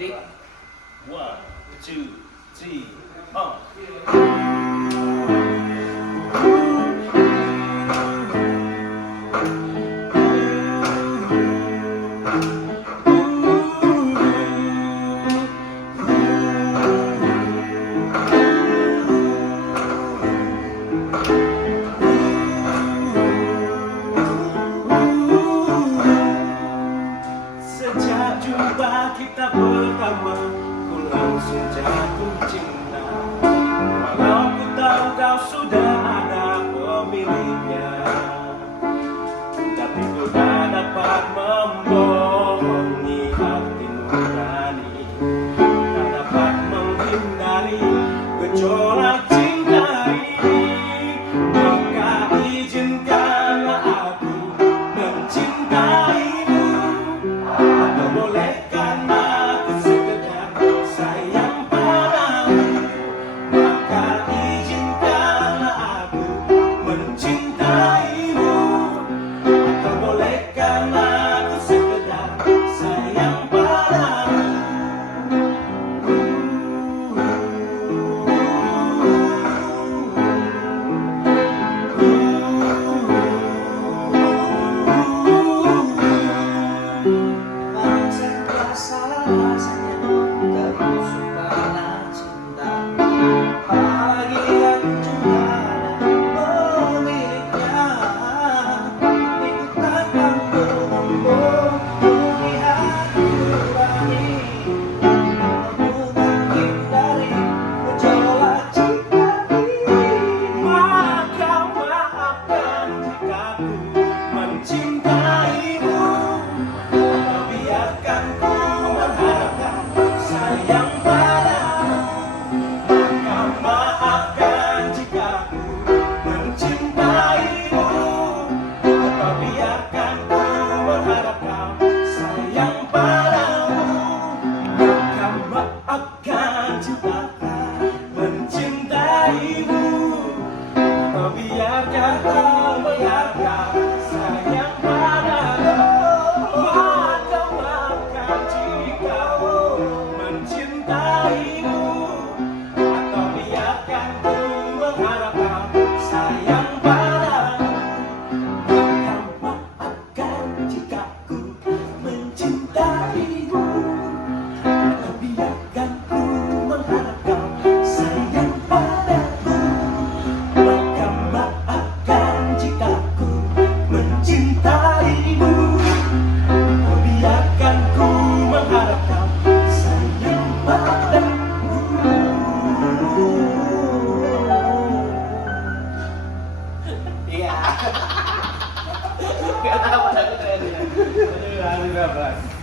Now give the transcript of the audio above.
Ready? 1, 2, 3, Sejak jumpa kita pertama, ku langsung jatuh cinta. Walau ku tahu kau sudah ada pemiliknya, tapi ku tak dapat membohongi hati nurani, tak dapat menghindari gejolak cinta ini. Maka izinkanlah aku mencintaimu. Bolehkan aku sekedar sayang padamu. Maka izinkanlah aku mencintaimu. Atau bolehkan aku sekedar sayang padamu. Rasanya terusuk karena cinta, apalagi aku juga pemiliknya. Itu takkan membohongi hati nurani, aku menghindari gejolak cinta ini. Maka maafkan jika ku mencintaimu, atau biarkan ku mengharapkan sayang padamu. Maka maafkan jika ku mencintaimu, atau biarkan ku mengharapkan sayang padamu. Maka maafkan jika ku mencintaimu, atau biarkan ku mengharapkan sayang padamu. Maka maafkan jika ku mencintaimu, atau biarkan ku mengharapkan sayang padamu. Maka maafkan jika ku mencintaimu, atau biarkan ku mengharapkan sayang padamu. Maka maafkan jika ku mencintaimu, atau biarkan ku mengharapkan sayang padamu. Iya. Gak tahu aku keren. Aduh,